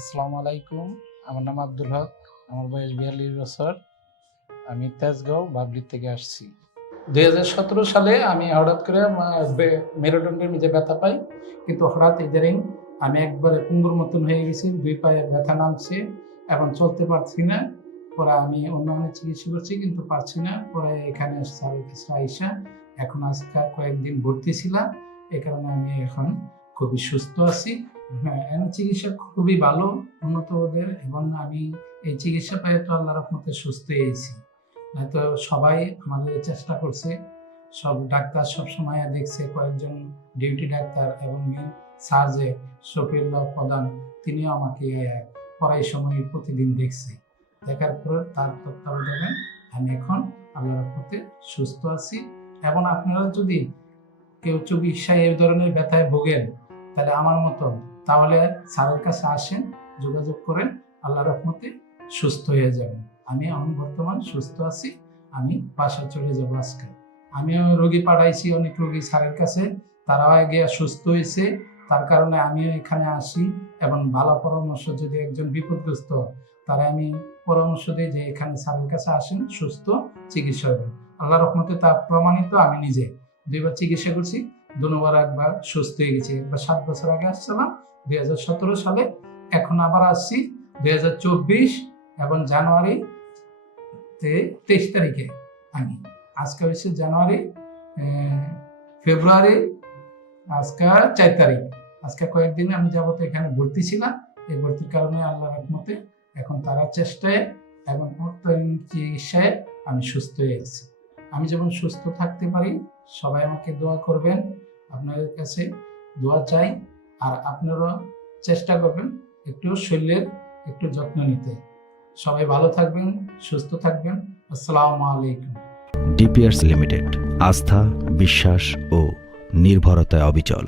আসসালামু আলাইকুম আমার নাম আব্দুল হক আমার বয়স বিয়াল্লিশ বছর আমি তেজগাঁও বাবলির থেকে আসছি দুই সালে আমি হঠাৎ করে মেরুদণ্ডের মধ্যে ব্যথা পাই কিন্তু হঠাৎ ইদারিং আমি একবারে কুঙ্গুর মতন হয়ে গেছি দুই পায়ে ব্যথা নামছে এখন চলতে পারছি না পরে আমি অন্যান্য চিকিৎসা করছি কিন্তু পারছি না পরে এখানে স্যারের আইসা এখন আজকে কয়েকদিন ভর্তি ছিলাম এ কারণে আমি এখন খুবই সুস্থ আছি হ্যাঁ চিকিৎসা খুবই ভালো উন্নত ওদের এবং আমি এই চিকিৎসা পাই তো আল্লাহ রহমতে সুস্থ হয়েছি হয়তো সবাই আমাদের চেষ্টা করছে সব ডাক্তার সব সময় দেখছে কয়েকজন ডিউটি ডাক্তার এবং সার্জে যে শফিউল্লাহ প্রধান তিনিও আমাকে পড়াই সময় প্রতিদিন দেখছে দেখার পর তার তত্ত্বাবধানে আমি এখন আল্লাহ রহমতে সুস্থ আছি এবং আপনারা যদি কেউ চিকিৎসায় এই ধরনের ব্যথায় ভোগেন তাহলে আমার মতন তাহলে স্যারের কাছে আসেন যোগাযোগ করেন আল্লাহ রহমতে সুস্থ হয়ে যাবেন আমি আমি বর্তমান সুস্থ আছি আমি বাসা চলে যাব আজকে আমিও রোগী পাঠাইছি অনেক রোগী স্যারের কাছে তারাও গিয়া সুস্থ হয়েছে তার কারণে আমিও এখানে আসি এবং ভালো পরামর্শ যদি একজন বিপদগ্রস্ত তারা আমি পরামর্শ দিই যে এখানে স্যারের কাছে আসেন সুস্থ চিকিৎসা হবে আল্লাহ রহমতে তা প্রমাণিত আমি নিজে দুইবার চিকিৎসা করছি দুনবার একবার সুস্থ হয়ে গেছে বা সাত বছর আগে আসছিলাম দুই সালে এখন আবার আসছি দুই এবং জানুয়ারি তেইশ তারিখে আমি আজকে হচ্ছে জানুয়ারি ফেব্রুয়ারি আজকে চার তারিখ আজকে কয়েকদিন আমি যাবো তো এখানে ভর্তি ছিলাম এই ভর্তির কারণে আল্লাহ একমতে এখন তারা চেষ্টায় এবং চিকিৎসায় আমি সুস্থ হয়ে আছি আমি যেমন সুস্থ থাকতে পারি সবাই আমাকে দোয়া করবেন আপনাদের কাছে দোয়া চাই আর আপনারা চেষ্টা করবেন একটু শরীরের একটু যত্ন নিতে সবাই ভালো থাকবেন সুস্থ থাকবেন আসসালামু আলাইকুম ডিপিআরস লিমিটেড আস্থা বিশ্বাস ও নির্ভরতায় অবিচল